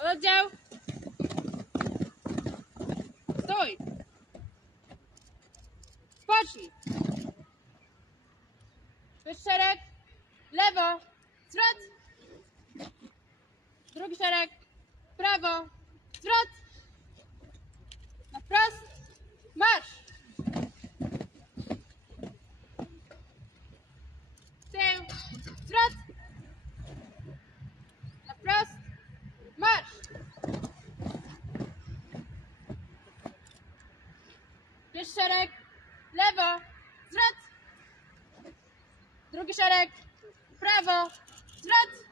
Oddział. Stój. Spocznij. Pierwszy szereg. Lewo. Zwrot. Drugi szereg. Prawo. Zwrot. Na wprost. Marsz. Tył. Zwrot. Na wprost. Marsz. Pierwszy szereg. Lewo. Zwrot. Drugi szereg. Prawo. Zwrot.